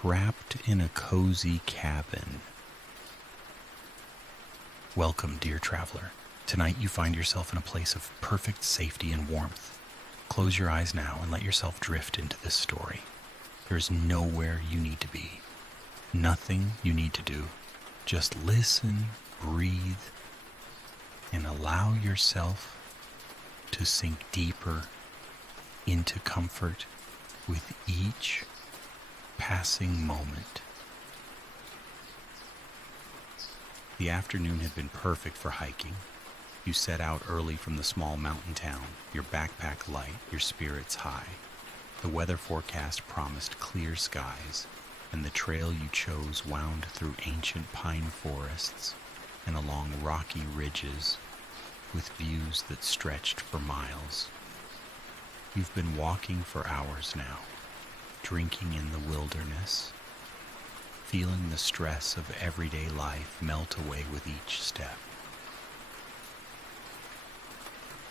trapped in a cozy cabin. Welcome, dear traveler. Tonight you find yourself in a place of perfect safety and warmth. Close your eyes now and let yourself drift into this story. There is nowhere you need to be. Nothing you need to do. Just listen, breathe, and allow yourself to sink deeper into comfort with each passing moment. The afternoon had been perfect for hiking. You set out early from the small mountain town, your backpack light, your spirits high. The weather forecast promised clear skies, and the trail you chose wound through ancient pine forests and along rocky ridges with views that stretched for miles. You've been walking for hours now, drinking in the wilderness, feeling the stress of everyday life melt away with each step.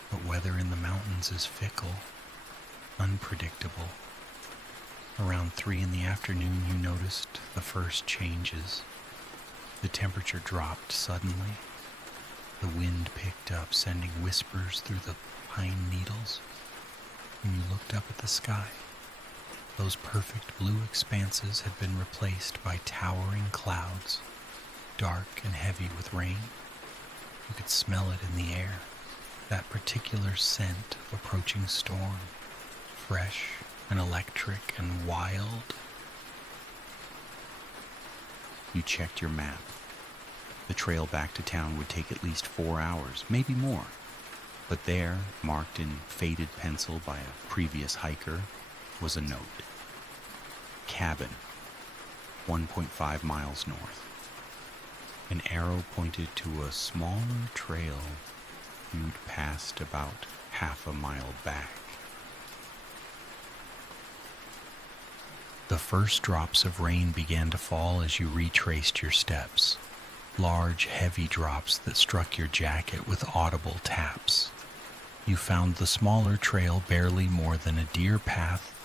But weather in the mountains is fickle, unpredictable. Around 3 in the afternoon, you noticed the first changes. The temperature dropped suddenly. The wind picked up, sending whispers through the pine needles. And you looked up at the sky. Those perfect blue expanses had been replaced by towering clouds, dark and heavy with rain. You could smell it in the air, that particular scent of approaching storm, fresh and electric and wild. You checked your map. The trail back to town would take at least 4 hours, maybe more. But there, marked in faded pencil by a previous hiker, was a note. Cabin, 1.5 miles north. An arrow pointed to a smaller trail you'd passed about half a mile back. The first drops of rain began to fall as you retraced your steps. Large, heavy drops that struck your jacket with audible taps. You found the smaller trail barely more than a deer path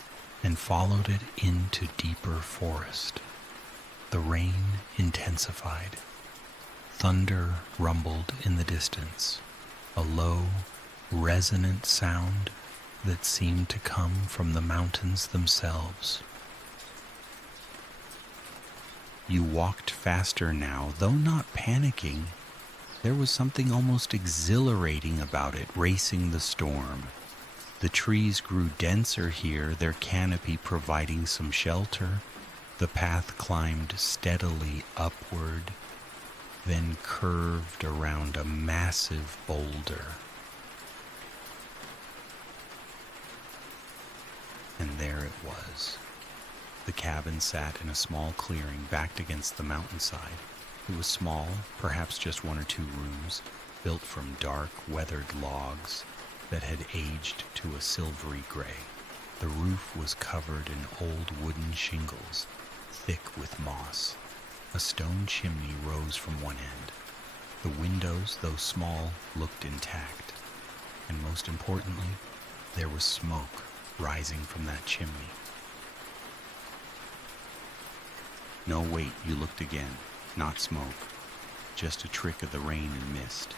and followed it into deeper forest. The rain intensified. Thunder rumbled in the distance, a low, resonant sound that seemed to come from the mountains themselves. You walked faster now, though not panicking. There was something almost exhilarating about it, racing the storm. The trees grew denser here, their canopy providing some shelter. The path climbed steadily upward, then curved around a massive boulder. And there it was. The cabin sat in a small clearing backed against the mountainside. It was small, perhaps just 1 or 2 rooms, built from dark, weathered logs that had aged to a silvery gray. The roof was covered in old wooden shingles, thick with moss. A stone chimney rose from one end. The windows, though small, looked intact. And most importantly, there was smoke rising from that chimney. No, wait, you looked again. Not smoke, just a trick of the rain and mist.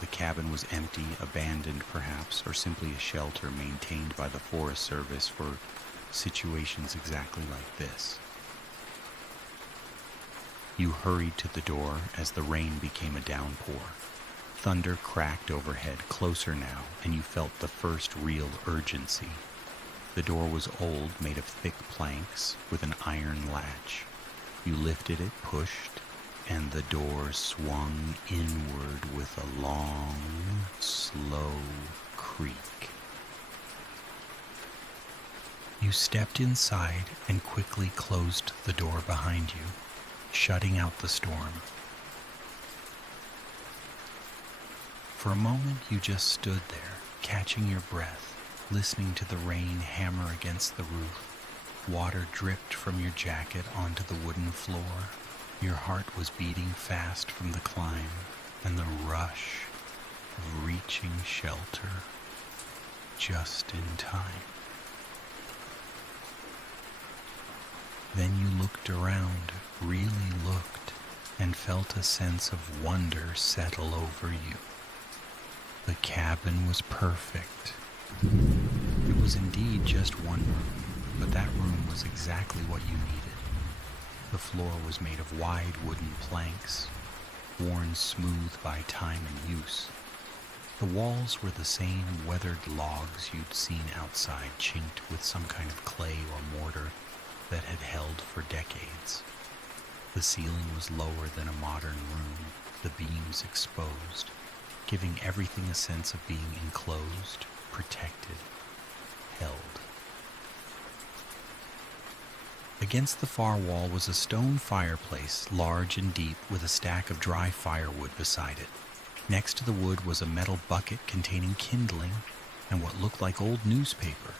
The cabin was empty, abandoned perhaps, or simply a shelter maintained by the Forest Service for situations exactly like this. You hurried to the door as the rain became a downpour. Thunder cracked overhead, closer now, and you felt the first real urgency. The door was old, made of thick planks, with an iron latch. You lifted it, pushed, and the door swung inward with a long, slow creak. You stepped inside and quickly closed the door behind you, shutting out the storm. For a moment, you just stood there, catching your breath, listening to the rain hammer against the roof. Water dripped from your jacket onto the wooden floor. Your heart was beating fast from the climb and the rush of reaching shelter just in time. Then you looked around, really looked, and felt a sense of wonder settle over you. The cabin was perfect. It was indeed just one room, but that room was exactly what you needed. The floor was made of wide wooden planks, worn smooth by time and use. The walls were the same weathered logs you'd seen outside, chinked with some kind of clay or mortar that had held for decades. The ceiling was lower than a modern room, the beams exposed, giving everything a sense of being enclosed, protected, held. Against the far wall was a stone fireplace, large and deep, with a stack of dry firewood beside it. Next to the wood was a metal bucket containing kindling and what looked like old newspaper.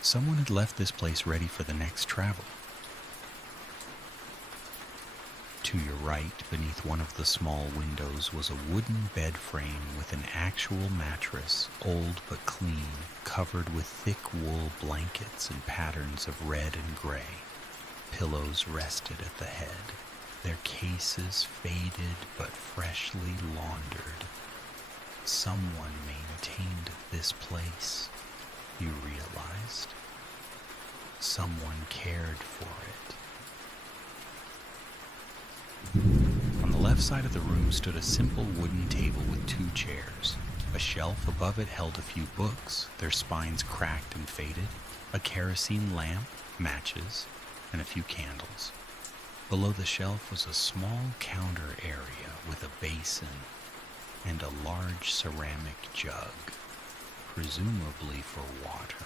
Someone had left this place ready for the next travel. To your right, beneath one of the small windows, was a wooden bed frame with an actual mattress, old but clean, covered with thick wool blankets and patterns of red and gray. Pillows rested at the head, their cases faded but freshly laundered. Someone maintained this place, you realized. Someone cared for it. On the left side of the room stood a simple wooden table with 2 chairs. A shelf above it held a few books, their spines cracked and faded, a kerosene lamp, matches, and a few candles. Below the shelf was a small counter area with a basin and a large ceramic jug, presumably for water.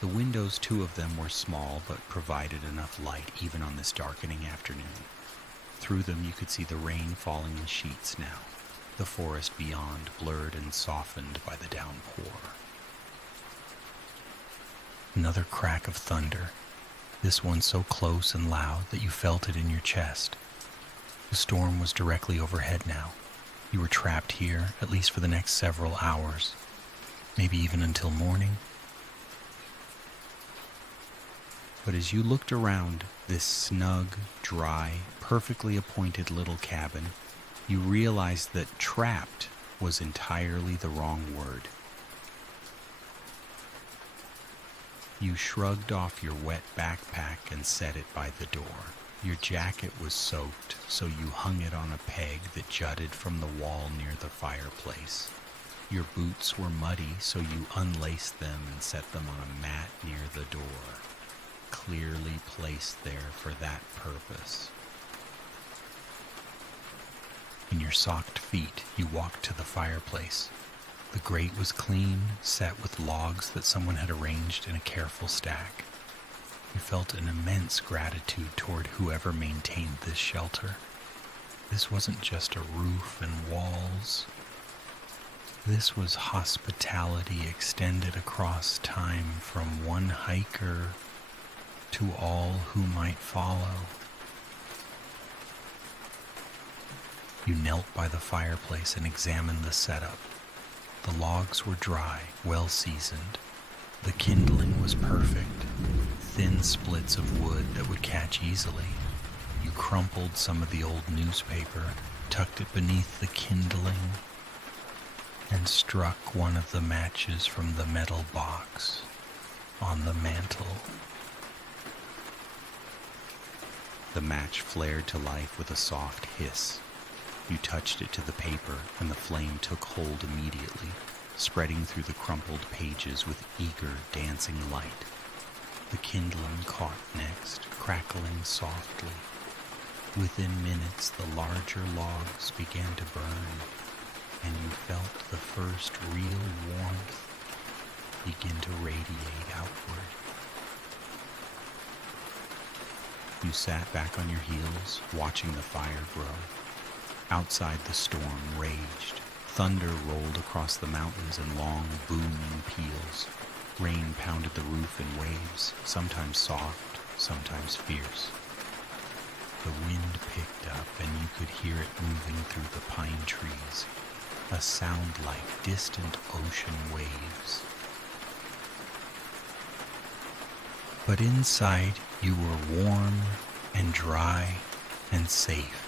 The windows, 2 of them, were small but provided enough light even on this darkening afternoon. Through them you could see the rain falling in sheets now, the forest beyond blurred and softened by the downpour. Another crack of thunder, this one so close and loud that you felt it in your chest. The storm was directly overhead now. You were trapped here, at least for the next several hours, maybe even until morning. But as you looked around this snug, dry, perfectly appointed little cabin, you realized that trapped was entirely the wrong word. You shrugged off your wet backpack and set it by the door. Your jacket was soaked, so you hung it on a peg that jutted from the wall near the fireplace. Your boots were muddy, so you unlaced them and set them on a mat near the door, clearly placed there for that purpose. In your socked feet, you walked to the fireplace. The grate was clean, set with logs that someone had arranged in a careful stack. You felt an immense gratitude toward whoever maintained this shelter. This wasn't just a roof and walls. This was hospitality extended across time from one hiker to all who might follow. You knelt by the fireplace and examined the setup. The logs were dry, well seasoned. The kindling was perfect, thin splits of wood that would catch easily. You crumpled some of the old newspaper, tucked it beneath the kindling, and struck one of the matches from the metal box on the mantel. The match flared to life with a soft hiss. You touched it to the paper, and the flame took hold immediately, spreading through the crumpled pages with eager, dancing light. The kindling caught next, crackling softly. Within minutes, the larger logs began to burn, and you felt the first real warmth begin to radiate outward. You sat back on your heels, watching the fire grow. Outside, the storm raged. Thunder rolled across the mountains in long, booming peals. Rain pounded the roof in waves, sometimes soft, sometimes fierce. The wind picked up, and you could hear it moving through the pine trees, a sound like distant ocean waves. But inside you were warm and dry and safe.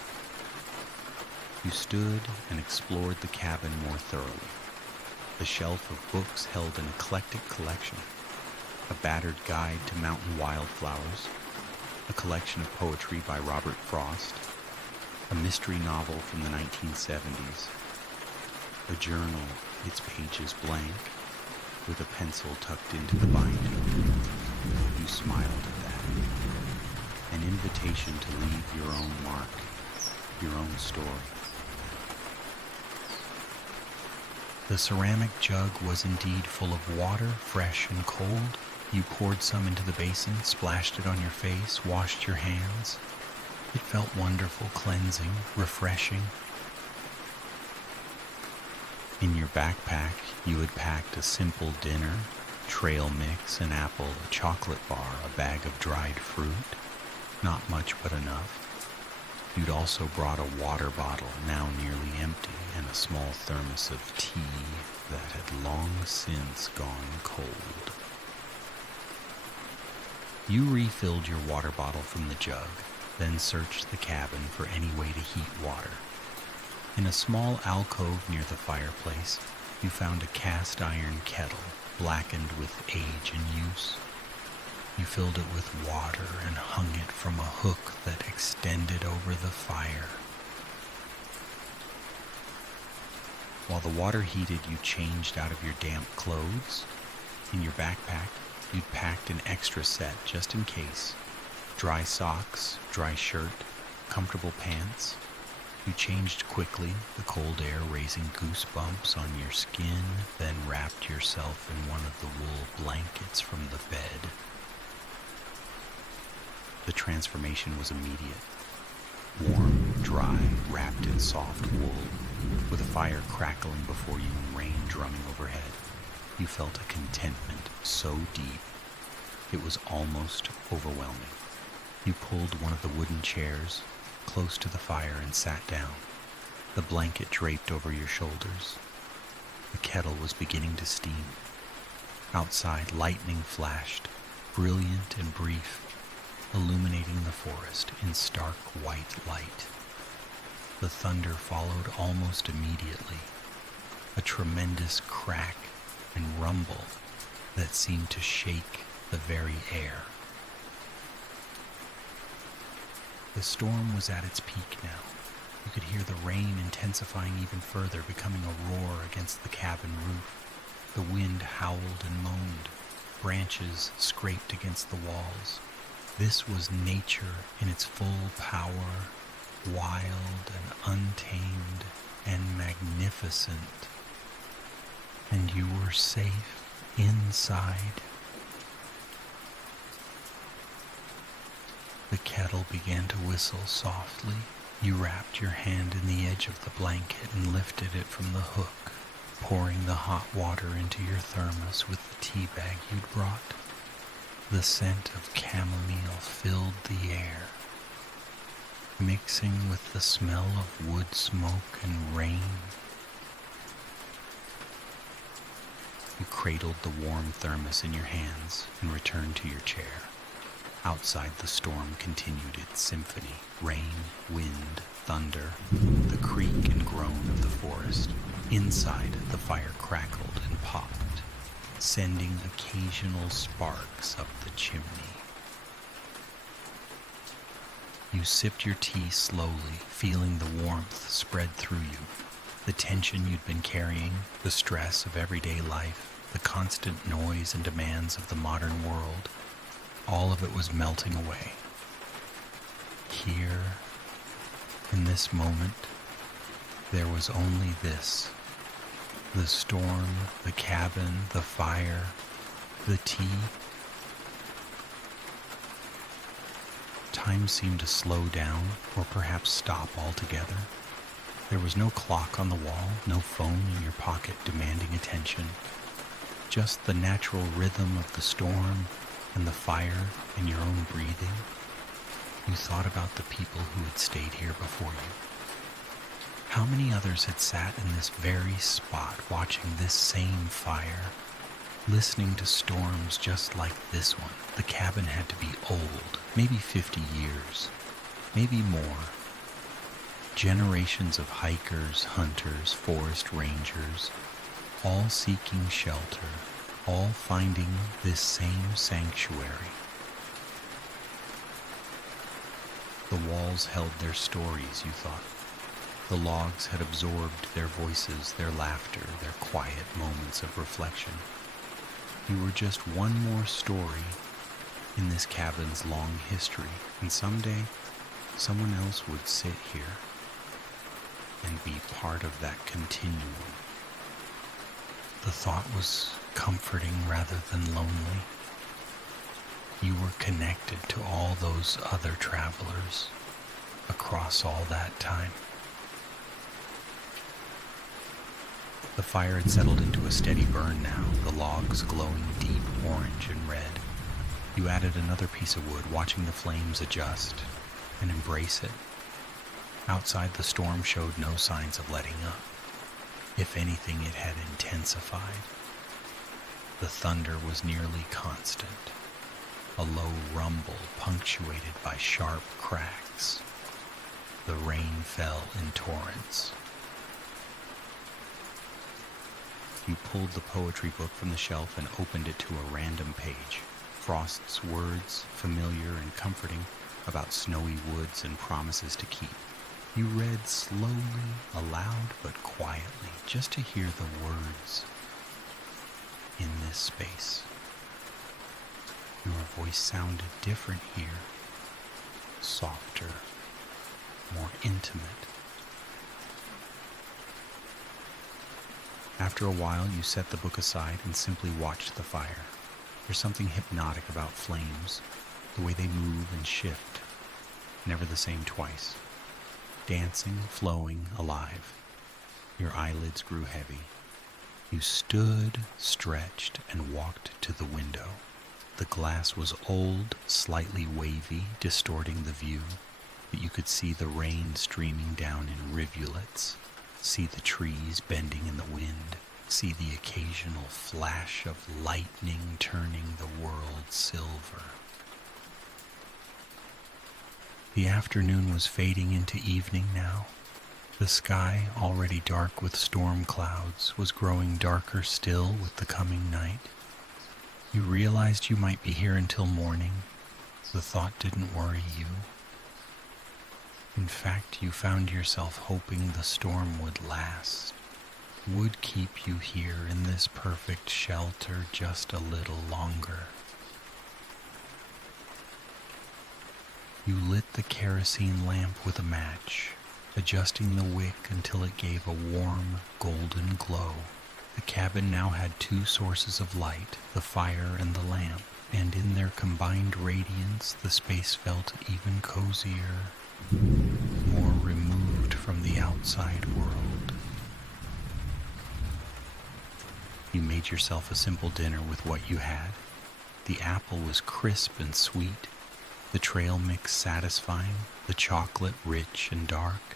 You stood and explored the cabin more thoroughly. The shelf of books held an eclectic collection: a battered guide to mountain wildflowers, a collection of poetry by Robert Frost, a mystery novel from the 1970s, a journal, its pages blank, with a pencil tucked into the binding. You smiled at that. An invitation to leave your own mark, your own story. The ceramic jug was indeed full of water, fresh and cold. You poured some into the basin, splashed it on your face, washed your hands. It felt wonderful, cleansing, refreshing. In your backpack, you had packed a simple dinner: trail mix, an apple, a chocolate bar, a bag of dried fruit. Not much, but enough. You'd also brought a water bottle, now nearly empty, and a small thermos of tea that had long since gone cold. You refilled your water bottle from the jug, then searched the cabin for any way to heat water. In a small alcove near the fireplace, you found a cast iron kettle, blackened with age and use. You filled it with water and hung it from a hook that extended over the fire. While the water heated, you changed out of your damp clothes. In your backpack, you'd packed an extra set just in case: dry socks, dry shirt, comfortable pants. You changed quickly, the cold air raising goosebumps on your skin, then wrapped yourself in one of the wool blankets from the bed. The transformation was immediate. Warm, dry, wrapped in soft wool, with a fire crackling before you and rain drumming overhead. You felt a contentment so deep, it was almost overwhelming. You pulled one of the wooden chairs close to the fire and sat down, the blanket draped over your shoulders. The kettle was beginning to steam. Outside, lightning flashed, brilliant and brief, illuminating the forest in stark white light. The thunder followed almost immediately, a tremendous crack and rumble that seemed to shake the very air. The storm was at its peak now. You could hear the rain intensifying even further, becoming a roar against the cabin roof. The wind howled and moaned. Branches scraped against the walls. This was nature in its full power, wild and untamed and magnificent. And you were safe inside. The kettle began to whistle softly. You wrapped your hand in the edge of the blanket and lifted it from the hook, pouring the hot water into your thermos with the tea bag you'd brought. The scent of chamomile filled the air, mixing with the smell of wood smoke and rain. You cradled the warm thermos in your hands and returned to your chair. Outside, the storm continued its symphony: rain, wind, thunder, the creak and groan of the forest. Inside, the fire crackled and popped, sending occasional sparks up the chimney. You sipped your tea slowly, feeling the warmth spread through you. The tension you'd been carrying, the stress of everyday life, the constant noise and demands of the modern world, all of it was melting away. Here, in this moment, there was only this: the storm, the cabin, the fire, the tea. Time seemed to slow down, or perhaps stop altogether. There was no clock on the wall, no phone in your pocket demanding attention. Just the natural rhythm of the storm and the fire and your own breathing. You thought about the people who had stayed here before you. How many others had sat in this very spot watching this same fire, Listening to storms just like this one, the cabin had to be old, maybe 50 years, maybe more. Generations of hikers, hunters, forest rangers, all seeking shelter, all finding this same sanctuary. The walls held their stories, you thought. The logs had absorbed their voices, their laughter, their quiet moments of reflection. You were just one more story in this cabin's long history, and someday someone else would sit here and be part of that continuum. The thought was comforting rather than lonely. You were connected to all those other travelers across all that time. The fire had settled into a steady burn now, the logs glowing deep orange and red. You added another piece of wood, watching the flames adjust and embrace it. Outside, the storm showed no signs of letting up. If anything, it had intensified. The thunder was nearly constant, a low rumble punctuated by sharp cracks. The rain fell in torrents. You pulled the poetry book from the shelf and opened it to a random page. Frost's words, familiar and comforting, about snowy woods and promises to keep. You read slowly, aloud but quietly, just to hear the words in this space. Your voice sounded different here, softer, more intimate. After a while, you set the book aside and simply watched the fire. There's something hypnotic about flames, the way they move and shift, never the same twice. Dancing, flowing, alive. Your eyelids grew heavy. You stood, stretched, and walked to the window. The glass was old, slightly wavy, distorting the view, but you could see the rain streaming down in rivulets, see the trees bending in the wind, see the occasional flash of lightning turning the world silver. The afternoon was fading into evening now. The sky, already dark with storm clouds, was growing darker still with the coming night. You realized you might be here until morning. The thought didn't worry you. In fact, you found yourself hoping the storm would last, would keep you here in this perfect shelter just a little longer. You lit the kerosene lamp with a match, adjusting the wick until it gave a warm, golden glow. The cabin now had two sources of light, the fire and the lamp, and in their combined radiance the space felt even cozier, more removed from the outside world. You made yourself a simple dinner with what you had. The apple was crisp and sweet, the trail mix satisfying, the chocolate rich and dark.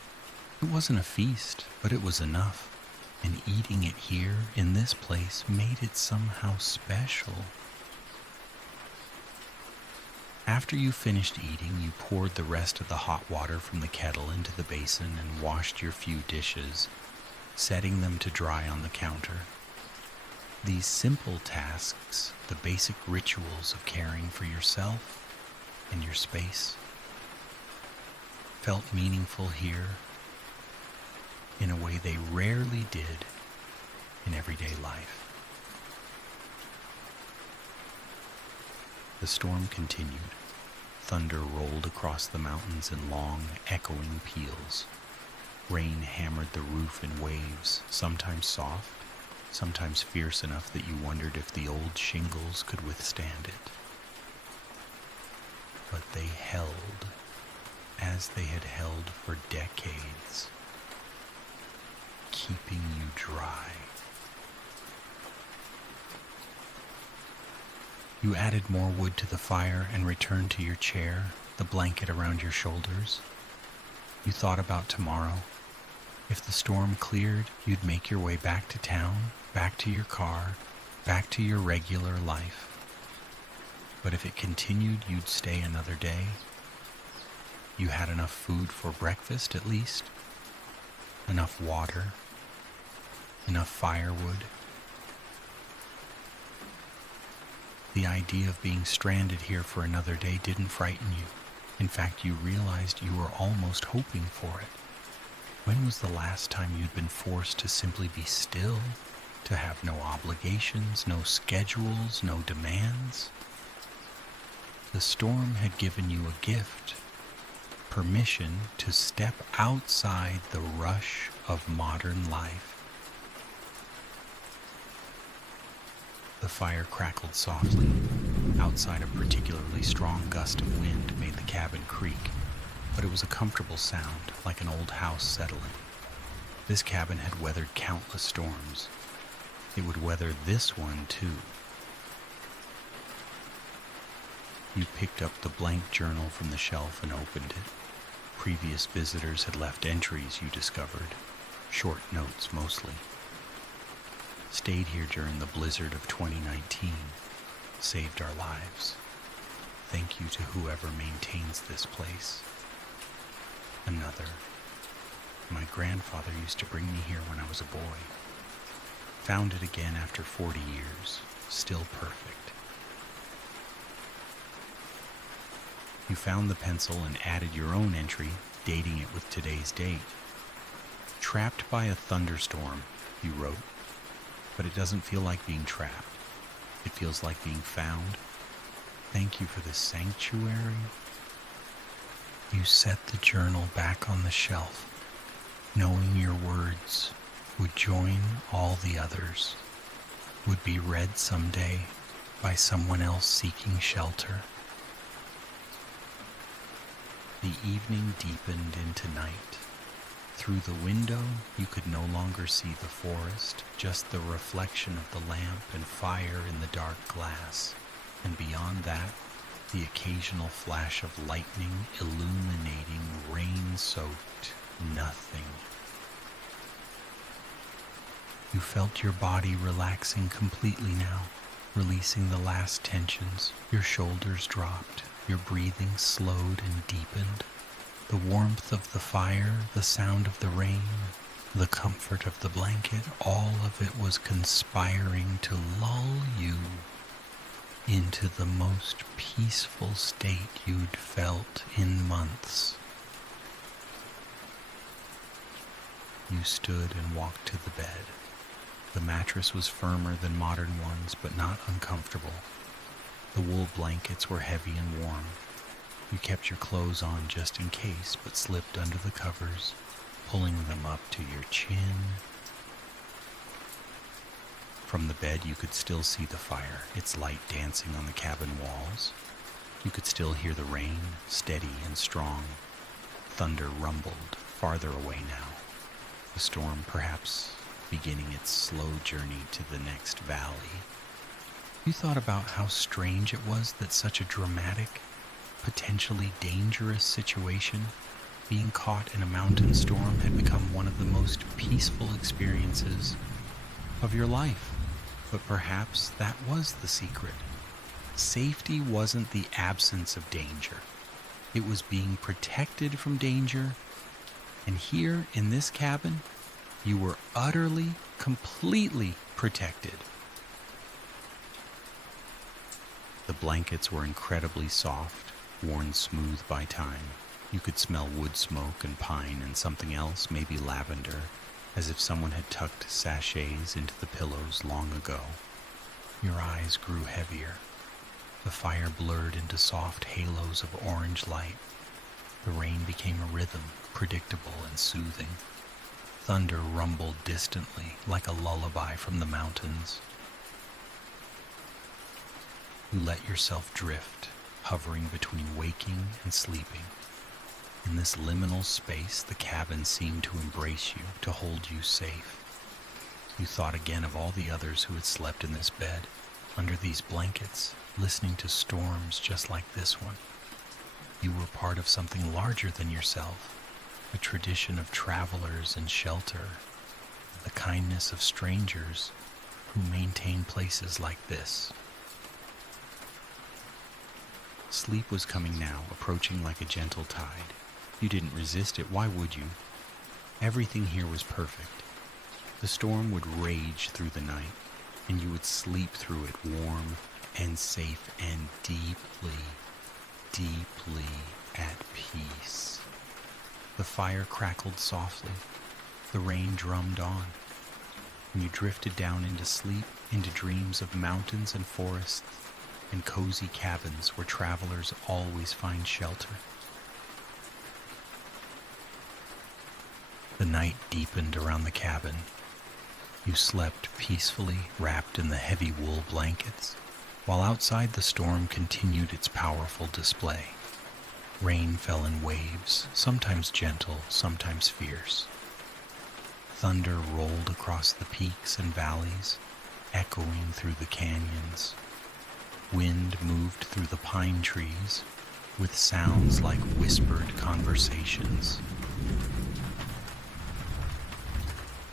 It wasn't a feast, but it was enough, and eating it here in this place made it somehow special. After you finished eating, you poured the rest of the hot water from the kettle into the basin and washed your few dishes, setting them to dry on the counter. These simple tasks, the basic rituals of caring for yourself and your space, felt meaningful here in a way they rarely did in everyday life. The storm continued. Thunder rolled across the mountains in long, echoing peals. Rain hammered the roof in waves, sometimes soft, sometimes fierce enough that you wondered if the old shingles could withstand it. But they held, as they had held for decades, keeping you dry. You added more wood to the fire and returned to your chair, the blanket around your shoulders. You thought about tomorrow. If the storm cleared, you'd make your way back to town, back to your car, back to your regular life. But if it continued, you'd stay another day. You had enough food for breakfast, at least, enough water, enough firewood. The idea of being stranded here for another day didn't frighten you. In fact, you realized you were almost hoping for it. When was the last time you'd been forced to simply be still, to have no obligations, no schedules, no demands? The storm had given you a gift, permission to step outside the rush of modern life. The fire crackled softly. Outside, a particularly strong gust of wind made the cabin creak, but it was a comfortable sound, like an old house settling. This cabin had weathered countless storms. It would weather this one, too. You picked up the blank journal from the shelf and opened it. Previous visitors had left entries, you discovered. Short notes, mostly. Stayed here during the blizzard of 2019. Saved our lives. Thank you to whoever maintains this place. Another. My grandfather used to bring me here when I was a boy. Found it again after 40 years. Still perfect. You found the pencil and added your own entry, dating it with today's date. Trapped by a thunderstorm, you wrote, but it doesn't feel like being trapped. It feels like being found. Thank you for the sanctuary. You set the journal back on the shelf, knowing your words would join all the others, would be read someday by someone else seeking shelter. The evening deepened into night. Through the window, you could no longer see the forest, just the reflection of the lamp and fire in the dark glass, and beyond that, the occasional flash of lightning illuminating rain-soaked nothing. You felt your body relaxing completely now, releasing the last tensions. Your shoulders dropped. Your breathing slowed and deepened. The warmth of the fire, the sound of the rain, the comfort of the blanket, all of it was conspiring to lull you into the most peaceful state you'd felt in months. You stood and walked to the bed. The mattress was firmer than modern ones, but not uncomfortable. The wool blankets were heavy and warm. You kept your clothes on just in case, but slipped under the covers, pulling them up to your chin. From the bed, you could still see the fire, its light dancing on the cabin walls. You could still hear the rain, steady and strong. Thunder rumbled, farther away now. The storm perhaps beginning its slow journey to the next valley. You thought about how strange it was that such a dramatic, potentially dangerous situation, being caught in a mountain storm, had become one of the most peaceful experiences of your life. But perhaps that was the secret. Safety wasn't the absence of danger. It was being protected from danger. And here in this cabin, you were utterly, completely protected. The blankets were incredibly soft, worn smooth by time. You could smell wood smoke and pine and something else, maybe lavender, as if someone had tucked sachets into the pillows long ago. Your eyes grew heavier. The fire blurred into soft halos of orange light. The rain became a rhythm, predictable and soothing. Thunder rumbled distantly, like a lullaby from the mountains. You let yourself drift, hovering between waking and sleeping. In this liminal space, the cabin seemed to embrace you, to hold you safe. You thought again of all the others who had slept in this bed, under these blankets, listening to storms just like this one. You were part of something larger than yourself, a tradition of travelers and shelter, the kindness of strangers who maintain places like this. Sleep was coming now, approaching like a gentle tide. You didn't resist it, why would you? Everything here was perfect. The storm would rage through the night, and you would sleep through it warm and safe and deeply, deeply at peace. The fire crackled softly. The rain drummed on. And you drifted down into sleep, into dreams of mountains and forests and cozy cabins where travelers always find shelter. The night deepened around the cabin. You slept peacefully, wrapped in the heavy wool blankets, while outside the storm continued its powerful display. Rain fell in waves, sometimes gentle, sometimes fierce. Thunder rolled across the peaks and valleys, echoing through the canyons. Wind moved through the pine trees with sounds like whispered conversations.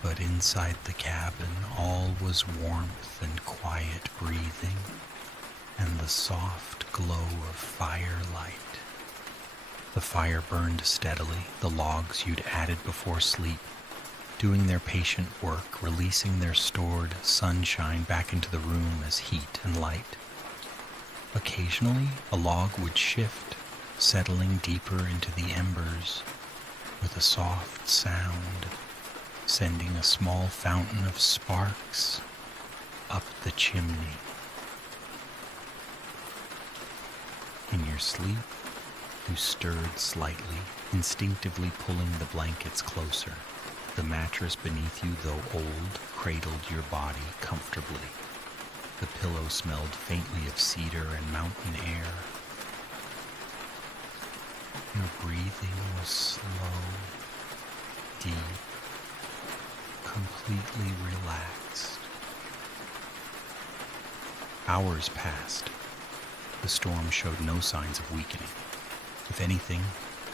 But inside the cabin, all was warmth and quiet breathing and the soft glow of firelight. The fire burned steadily, the logs you'd added before sleep, doing their patient work, releasing their stored sunshine back into the room as heat and light. Occasionally, a log would shift, settling deeper into the embers with a soft sound, sending a small fountain of sparks up the chimney. In your sleep, you stirred slightly, instinctively pulling the blankets closer. The mattress beneath you, though old, cradled your body comfortably. The pillow smelled faintly of cedar and mountain air. Your breathing was slow, deep, completely relaxed. Hours passed. The storm showed no signs of weakening. If anything,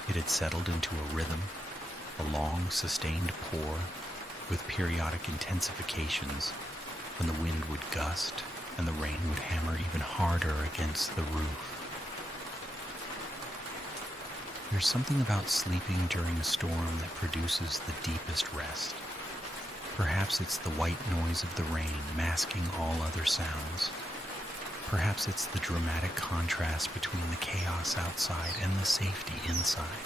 it had settled into a rhythm, a long, sustained pour with periodic intensifications when the wind would gust and the rain would hammer even harder against the roof. There's something about sleeping during a storm that produces the deepest rest. Perhaps it's the white noise of the rain masking all other sounds. Perhaps it's the dramatic contrast between the chaos outside and the safety inside.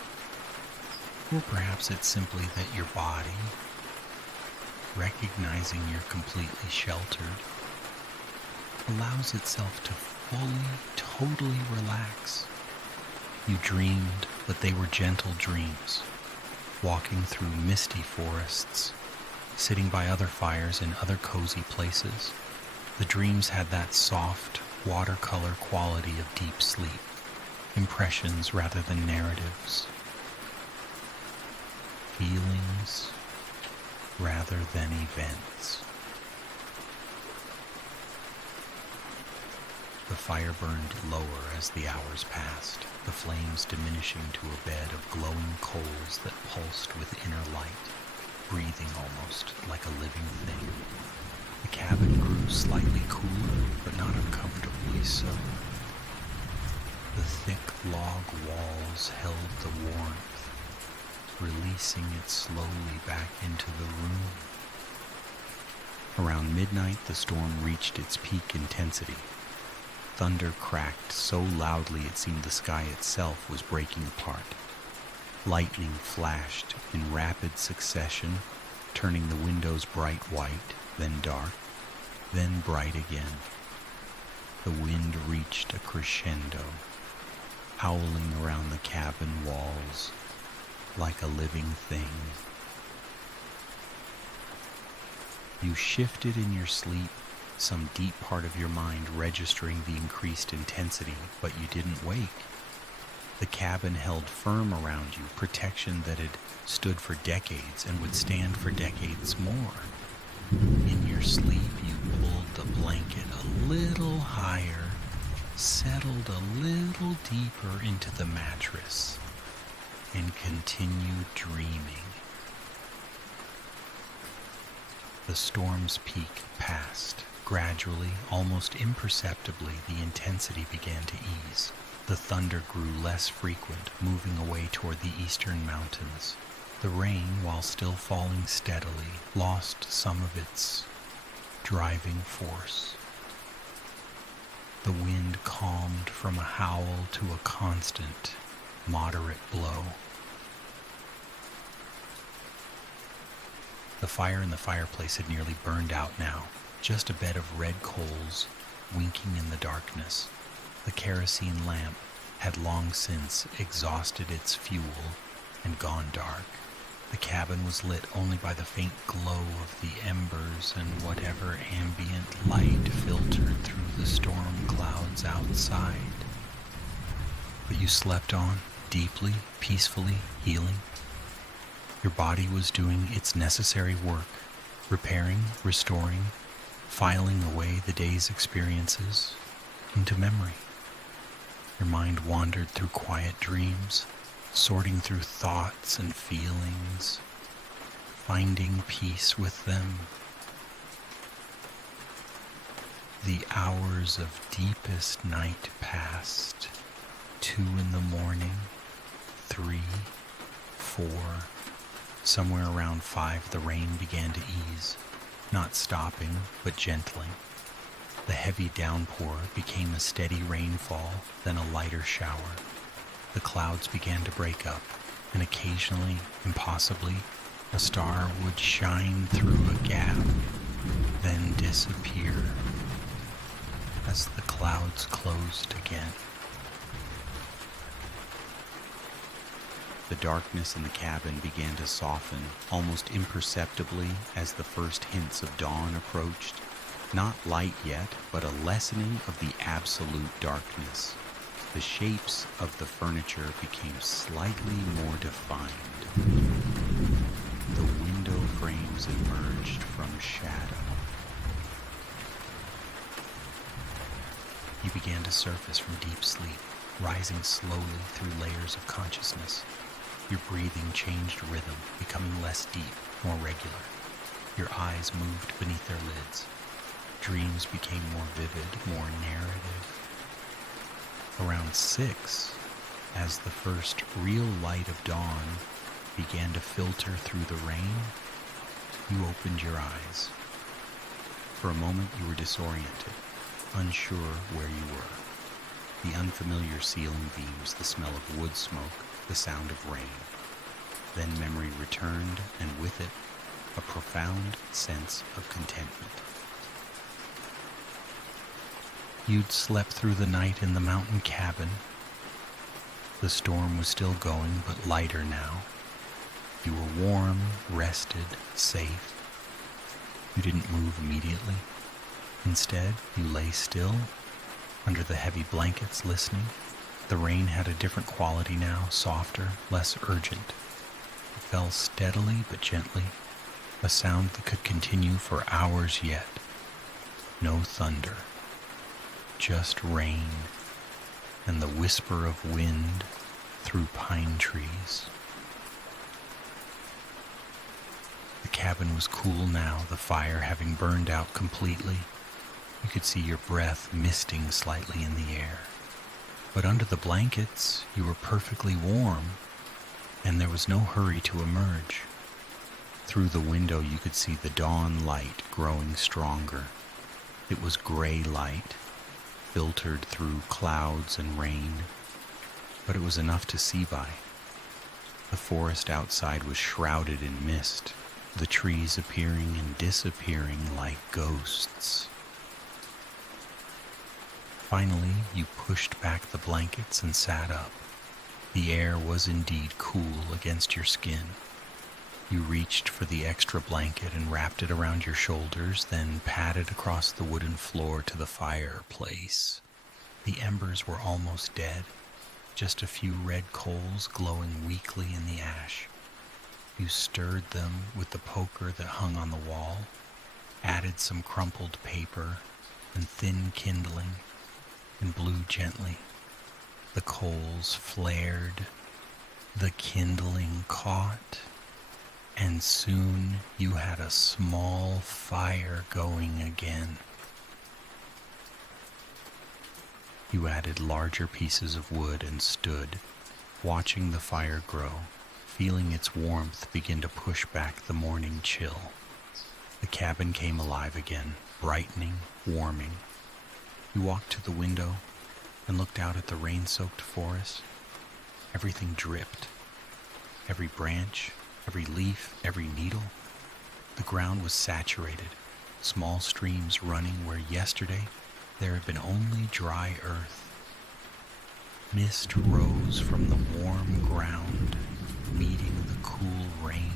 Or perhaps it's simply that your body, recognizing you're completely sheltered, allows itself to fully, totally relax. You dreamed, but they were gentle dreams, walking through misty forests, sitting by other fires in other cozy places. The dreams had that soft, watercolor quality of deep sleep, impressions rather than narratives, feelings rather than events. The fire burned lower as the hours passed, the flames diminishing to a bed of glowing coals that pulsed with inner light, breathing almost like a living thing. The cabin grew slightly cooler, but not uncomfortably so. The thick log walls held the warmth, releasing it slowly back into the room. Around midnight, the storm reached its peak intensity. Thunder cracked so loudly it seemed the sky itself was breaking apart. Lightning flashed in rapid succession, turning the windows bright white, then dark, then bright again. The wind reached a crescendo, howling around the cabin walls like a living thing. You shifted in your sleep, some deep part of your mind registering the increased intensity, but you didn't wake. The cabin held firm around you, protection that had stood for decades and would stand for decades more. In your sleep, you pulled the blanket a little higher, settled a little deeper into the mattress, and continued dreaming. The storm's peak passed. Gradually, almost imperceptibly, the intensity began to ease. The thunder grew less frequent, moving away toward the eastern mountains. The rain, while still falling steadily, lost some of its driving force. The wind calmed from a howl to a constant, moderate blow. The fire in the fireplace had nearly burned out now, just a bed of red coals winking in the darkness. The kerosene lamp had long since exhausted its fuel and gone dark. The cabin was lit only by the faint glow of the embers and whatever ambient light filtered through the storm clouds outside. But you slept on, deeply, peacefully, healing. Your body was doing its necessary work, repairing, restoring, filing away the day's experiences into memory. Your mind wandered through quiet dreams, sorting through thoughts and feelings, finding peace with them. The hours of deepest night passed. 2 in the morning, 3, 4. Somewhere around 5, the rain began to ease, not stopping, but gentling. The heavy downpour became a steady rainfall, then a lighter shower. The clouds began to break up, and occasionally, impossibly, a star would shine through a gap, then disappear as the clouds closed again. The darkness in the cabin began to soften, almost imperceptibly, as the first hints of dawn approached. Not light yet, but a lessening of the absolute darkness. The shapes of the furniture became slightly more defined. The window frames emerged from shadow. You began to surface from deep sleep, rising slowly through layers of consciousness. Your breathing changed rhythm, becoming less deep, more regular. Your eyes moved beneath their lids. Dreams became more vivid, more narrative. Around 6, as the first real light of dawn began to filter through the rain, you opened your eyes. For a moment you were disoriented, unsure where you were. The unfamiliar ceiling beams, the smell of wood smoke, the sound of rain. Then memory returned, and with it, a profound sense of contentment. You'd slept through the night in the mountain cabin. The storm was still going, but lighter now. You were warm, rested, safe. You didn't move immediately. Instead, you lay still, under the heavy blankets, listening. The rain had a different quality now, softer, less urgent. It fell steadily but gently, a sound that could continue for hours yet. No thunder, just rain and the whisper of wind through pine trees. The cabin was cool now, the fire having burned out completely. You could see your breath misting slightly in the air. But under the blankets, you were perfectly warm, and there was no hurry to emerge. Through the window, you could see the dawn light growing stronger. It was gray light, filtered through clouds and rain, but it was enough to see by. The forest outside was shrouded in mist, the trees appearing and disappearing like ghosts. Finally, you pushed back the blankets and sat up. The air was indeed cool against your skin. You reached for the extra blanket and wrapped it around your shoulders, then padded across the wooden floor to the fireplace. The embers were almost dead, just a few red coals glowing weakly in the ash. You stirred them with the poker that hung on the wall, added some crumpled paper and thin kindling, and blew gently. The coals flared, the kindling caught, and soon you had a small fire going again. You added larger pieces of wood and stood, watching the fire grow, feeling its warmth begin to push back the morning chill. The cabin came alive again, brightening, warming. You walked to the window and looked out at the rain-soaked forest. Everything dripped. Every branch, every leaf, every needle. The ground was saturated, small streams running where yesterday there had been only dry earth. Mist rose from the warm ground, meeting the cool rain,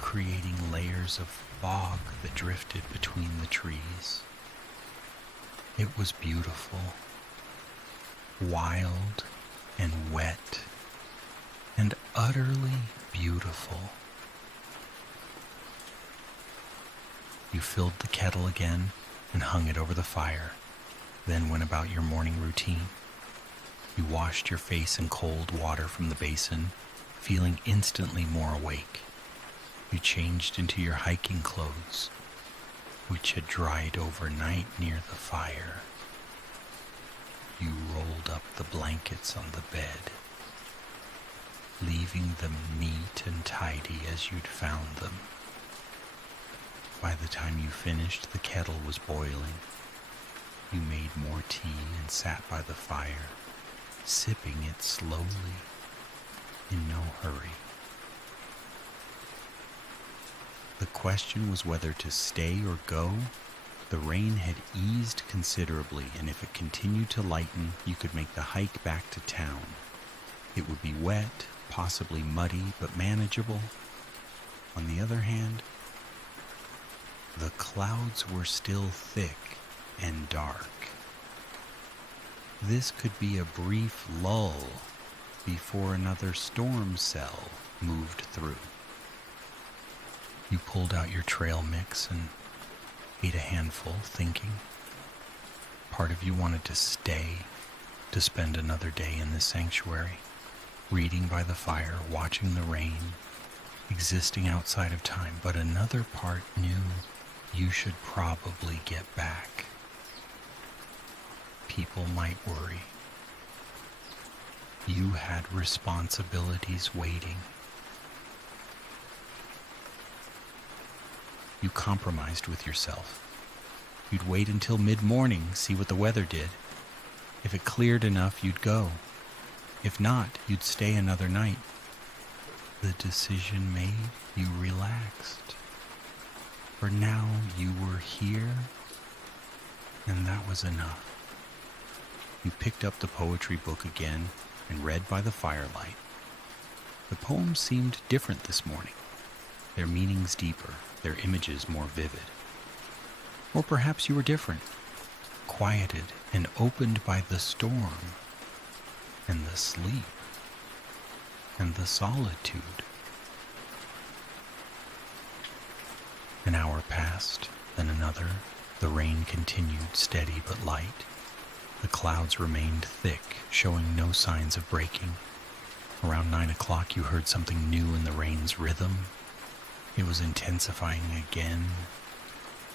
creating layers of fog that drifted between the trees. It was beautiful, wild and wet, and utterly beautiful. You filled the kettle again and hung it over the fire, then went about your morning routine. You washed your face in cold water from the basin, feeling instantly more awake. You changed into your hiking clothes, which had dried overnight near the fire. You rolled up the blankets on the bed, leaving them neat and tidy as you'd found them. By the time you finished, the kettle was boiling. You made more tea and sat by the fire, sipping it slowly, in no hurry. The question was whether to stay or go. The rain had eased considerably, and if it continued to lighten, you could make the hike back to town. It would be wet, possibly muddy, but manageable. On the other hand, the clouds were still thick and dark. This could be a brief lull before another storm cell moved through. You pulled out your trail mix and ate a handful, thinking. Part of you wanted to stay, to spend another day in this sanctuary, reading by the fire, watching the rain, existing outside of time, but another part knew you should probably get back. People might worry. You had responsibilities waiting. You compromised with yourself. You'd wait until mid-morning, see what the weather did. If it cleared enough, you'd go. If not, you'd stay another night. The decision made, you relaxed. For now, you were here, and that was enough. You picked up the poetry book again and read by the firelight. The poems seemed different this morning, their meanings deeper, their images more vivid. Or perhaps you were different, quieted and opened by the storm, and the sleep, and the solitude. An hour passed, then another. The rain continued, steady but light. The clouds remained thick, showing no signs of breaking. Around 9 o'clock, you heard something new in the rain's rhythm. It was intensifying again,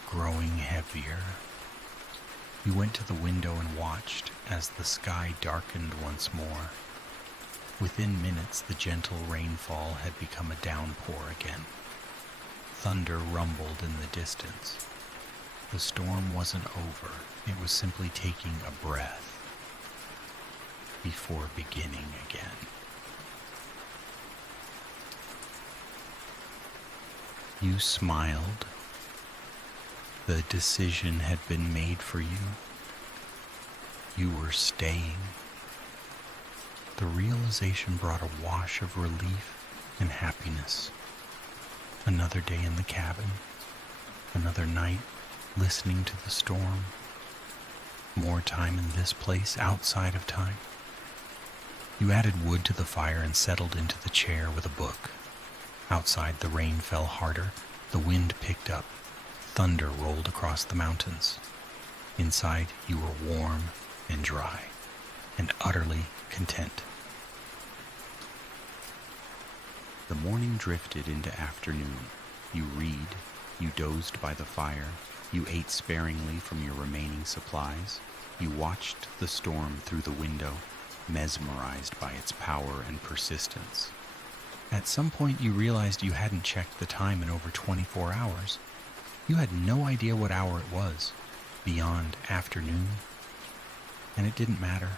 growing heavier. You went to the window and watched as the sky darkened once more. Within minutes, the gentle rainfall had become a downpour again. Thunder rumbled in the distance. The storm wasn't over. It was simply taking a breath before beginning again. You smiled. The decision had been made for you. You were staying. The realization brought a wash of relief and happiness. Another day in the cabin, another night listening to the storm, more time in this place outside of time. You added wood to the fire and settled into the chair with a book. Outside, the rain fell harder, the wind picked up, thunder rolled across the mountains. Inside, you were warm and dry, and utterly content. The morning drifted into afternoon. You read, you dozed by the fire, you ate sparingly from your remaining supplies, you watched the storm through the window, mesmerized by its power and persistence. At some point you realized you hadn't checked the time in over 24 hours. You had no idea what hour it was, beyond afternoon, and it didn't matter,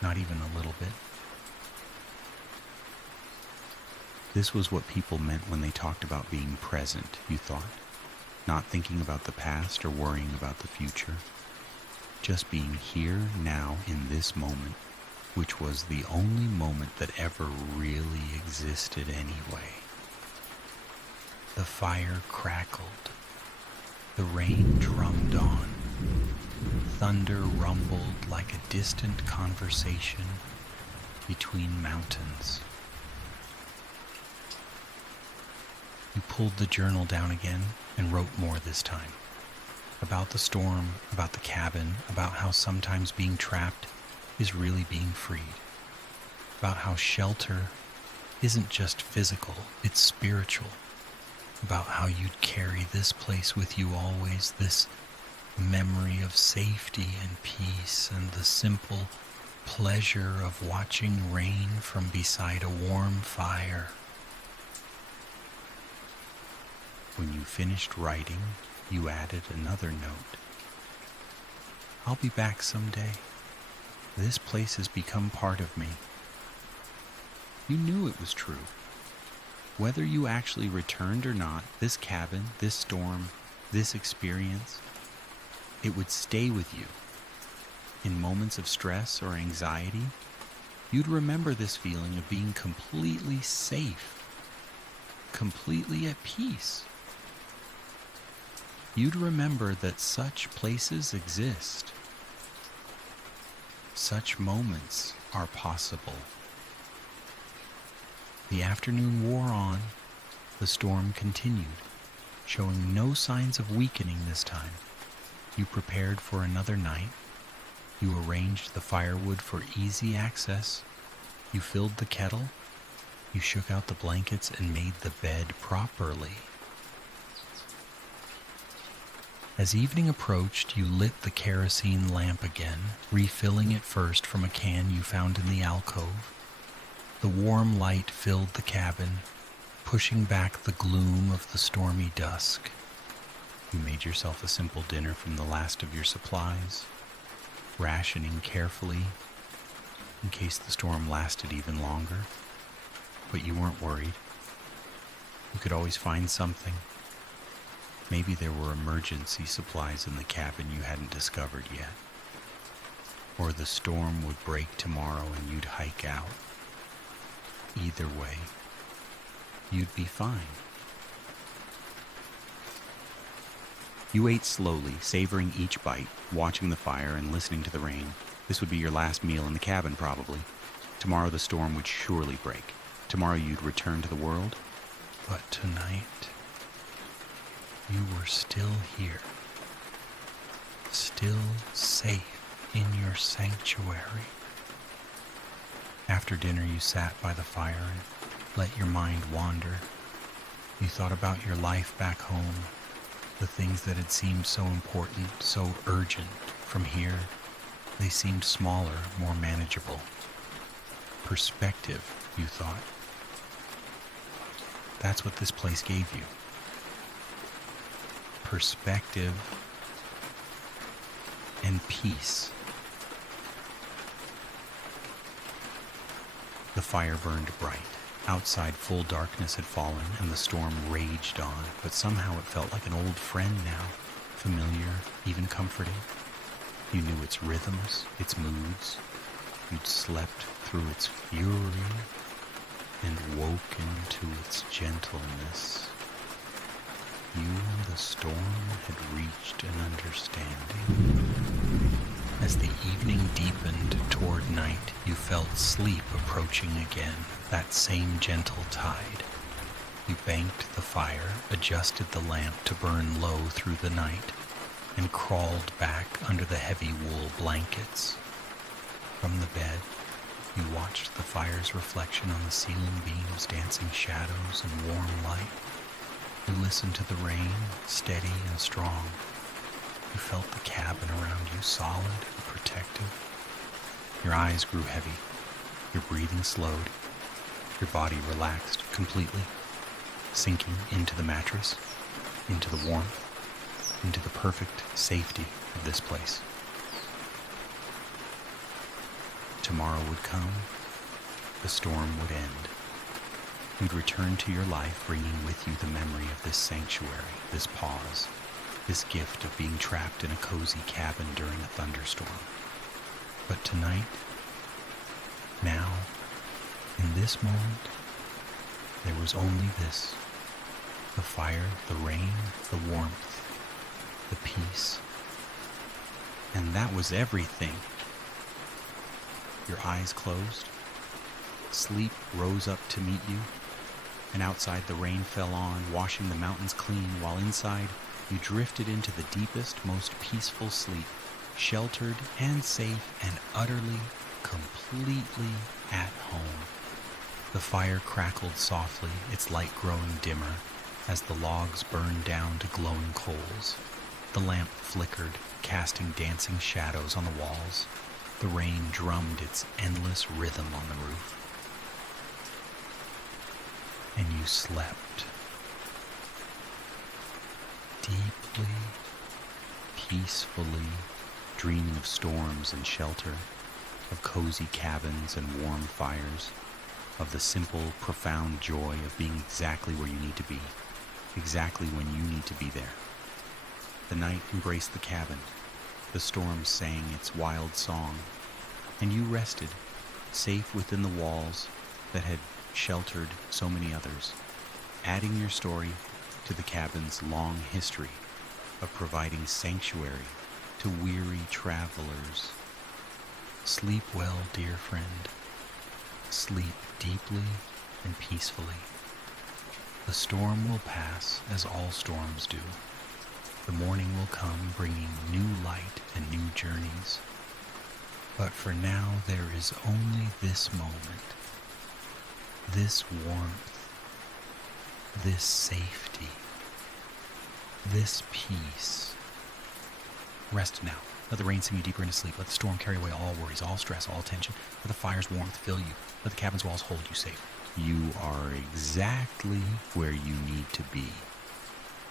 not even a little bit. This was what people meant when they talked about being present, you thought, not thinking about the past or worrying about the future, just being here now in this moment, which was the only moment that ever really existed anyway. The fire crackled. The rain drummed on. Thunder rumbled like a distant conversation between mountains. You pulled the journal down again and wrote more this time. About the storm, about the cabin, about how sometimes being trapped is really being freed. About how shelter isn't just physical, it's spiritual. About how you'd carry this place with you always, this memory of safety and peace and the simple pleasure of watching rain from beside a warm fire. When you finished writing, you added another note. I'll be back someday. This place has become part of me. You knew it was true. Whether you actually returned or not, this cabin, this storm, this experience, it would stay with you. In moments of stress or anxiety, you'd remember this feeling of being completely safe, completely at peace. You'd remember that such places exist. Such moments are possible. The afternoon wore on. The storm continued, showing no signs of weakening this time. You prepared for another night. You arranged the firewood for easy access. You filled the kettle. You shook out the blankets and made the bed properly. As evening approached, you lit the kerosene lamp again, refilling it first from a can you found in the alcove. The warm light filled the cabin, pushing back the gloom of the stormy dusk. You made yourself a simple dinner from the last of your supplies, rationing carefully in case the storm lasted even longer. But you weren't worried. You could always find something. Maybe there were emergency supplies in the cabin you hadn't discovered yet. Or the storm would break tomorrow and you'd hike out. Either way, you'd be fine. You ate slowly, savoring each bite, watching the fire and listening to the rain. This would be your last meal in the cabin, probably. Tomorrow the storm would surely break. Tomorrow you'd return to the world. But tonight, you were still here. Still safe in your sanctuary. After dinner, you sat by the fire and let your mind wander. You thought about your life back home, the things that had seemed so important, so urgent. From here, they seemed smaller, more manageable. Perspective, you thought. That's what this place gave you. Perspective and peace. The fire burned bright. Outside, full darkness had fallen, and the storm raged on, but somehow it felt like an old friend now, familiar, even comforting. You knew its rhythms, its moods. You'd slept through its fury and woken to its gentleness. You and the storm had reached an understanding. As the evening deepened toward night, you felt sleep approaching again, that same gentle tide. You banked the fire, adjusted the lamp to burn low through the night, and crawled back under the heavy wool blankets. From the bed, you watched the fire's reflection on the ceiling beams, dancing shadows and warm light. You listened to the rain, steady and strong. You felt the cabin around you, solid and protective. Your eyes grew heavy, your breathing slowed, your body relaxed completely, sinking into the mattress, into the warmth, into the perfect safety of this place. Tomorrow would come, the storm would end. You'd return to your life, bringing with you the memory of this sanctuary, this pause, this gift of being trapped in a cozy cabin during a thunderstorm. But tonight, now, in this moment, there was only this: the fire, the rain, the warmth, the peace. And that was everything. Your eyes closed, sleep rose up to meet you, and outside the rain fell on, washing the mountains clean, while inside you drifted into the deepest, most peaceful sleep, sheltered and safe and utterly, completely at home. The fire crackled softly, its light growing dimmer, as the logs burned down to glowing coals. The lamp flickered, casting dancing shadows on the walls. The rain drummed its endless rhythm on the roof. And you slept. Deeply, peacefully, dreaming of storms and shelter, of cozy cabins and warm fires, of the simple, profound joy of being exactly where you need to be, exactly when you need to be there. The night embraced the cabin. The storm sang its wild song, and you rested, safe within the walls that had sheltered so many others, adding your story to the cabin's long history of providing sanctuary to weary travelers. Sleep well, dear friend. Sleep deeply and peacefully. The storm will pass, as all storms do. The morning will come, bringing new light and new journeys. But for now, there is only this moment, this warmth, this safety, this peace. Rest now. Let the rain sing you deeper into sleep. Let the storm carry away all worries, all stress, all tension. Let the fire's warmth fill you. Let the cabin's walls hold you safe. You are exactly where you need to be.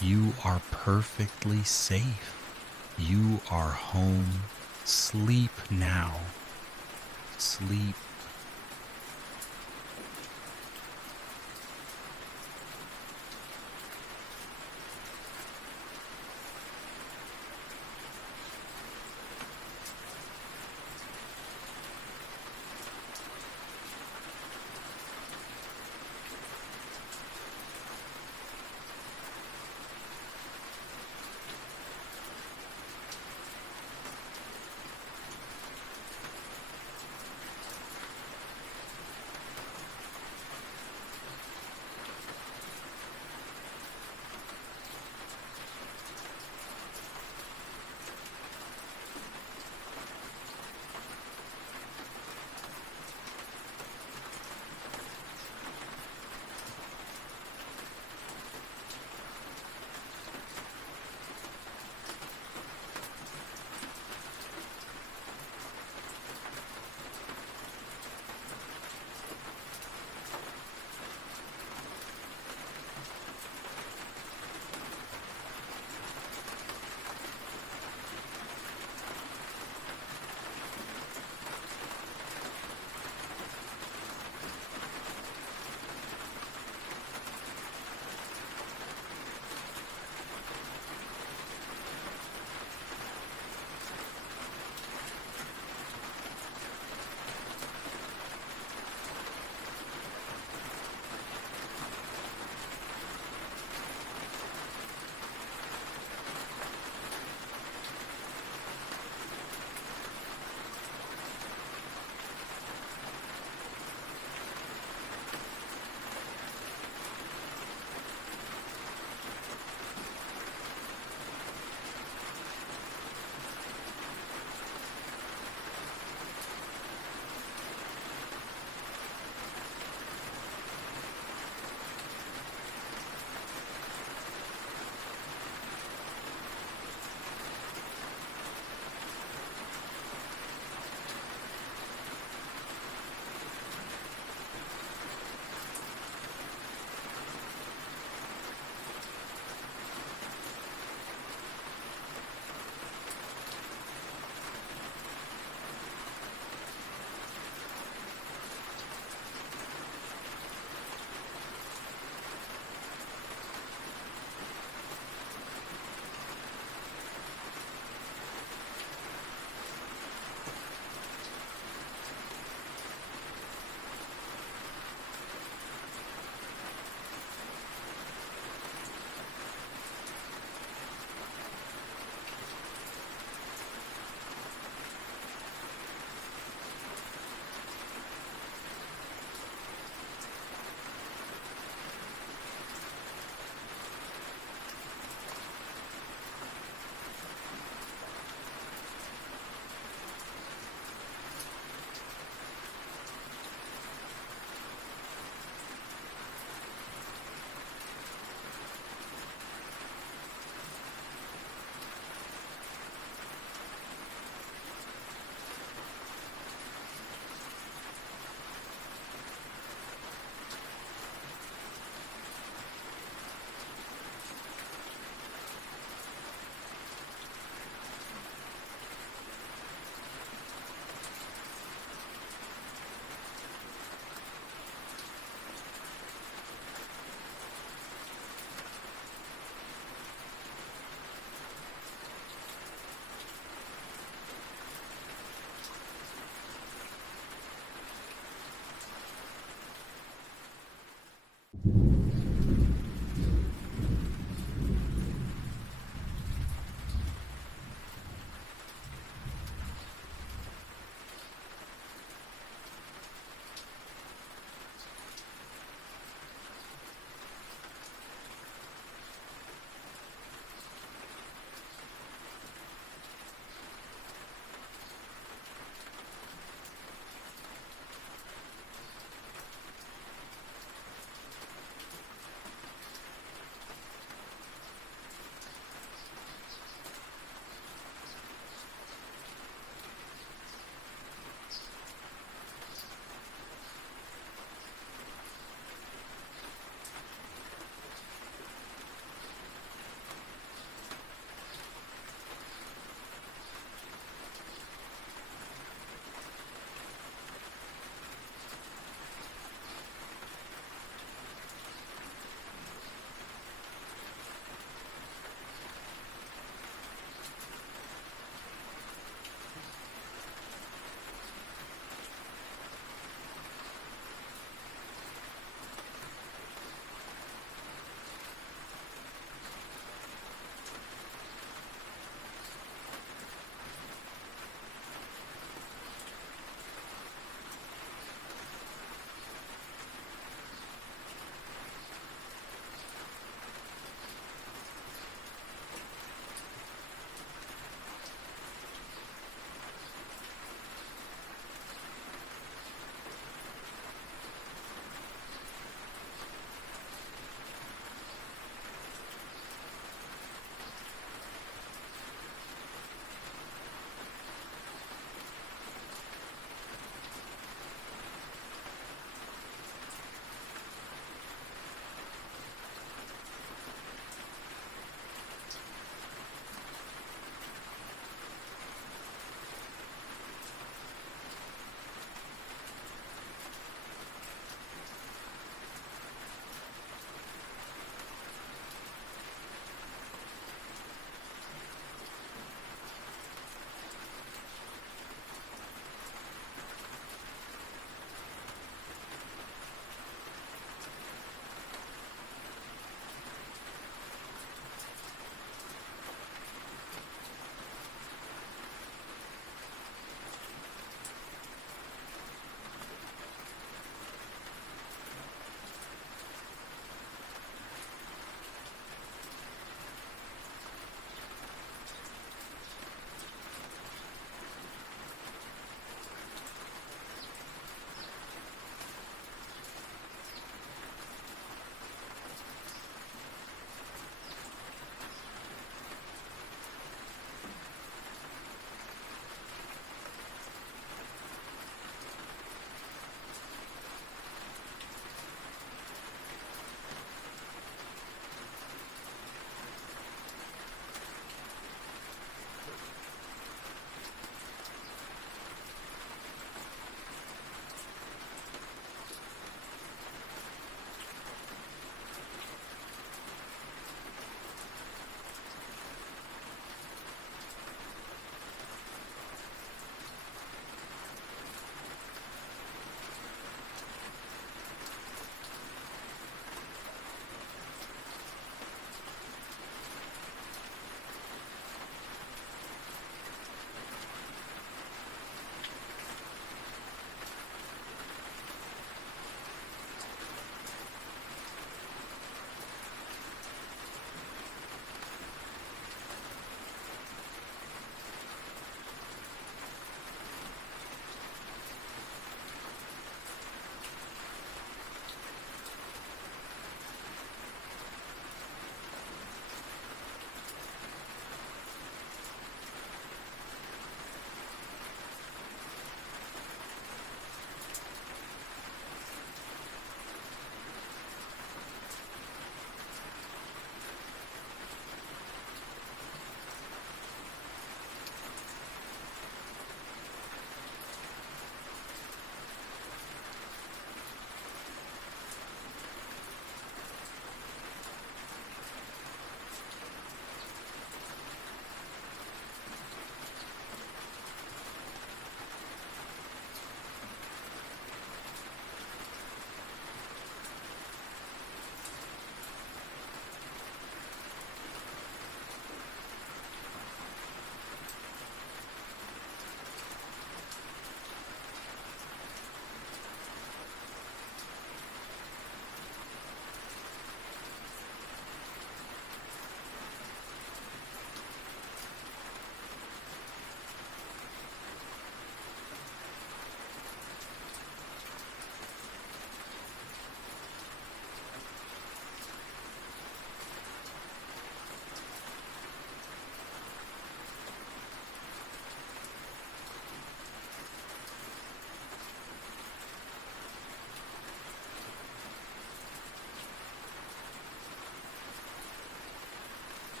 You are perfectly safe. You are home. Sleep now. Sleep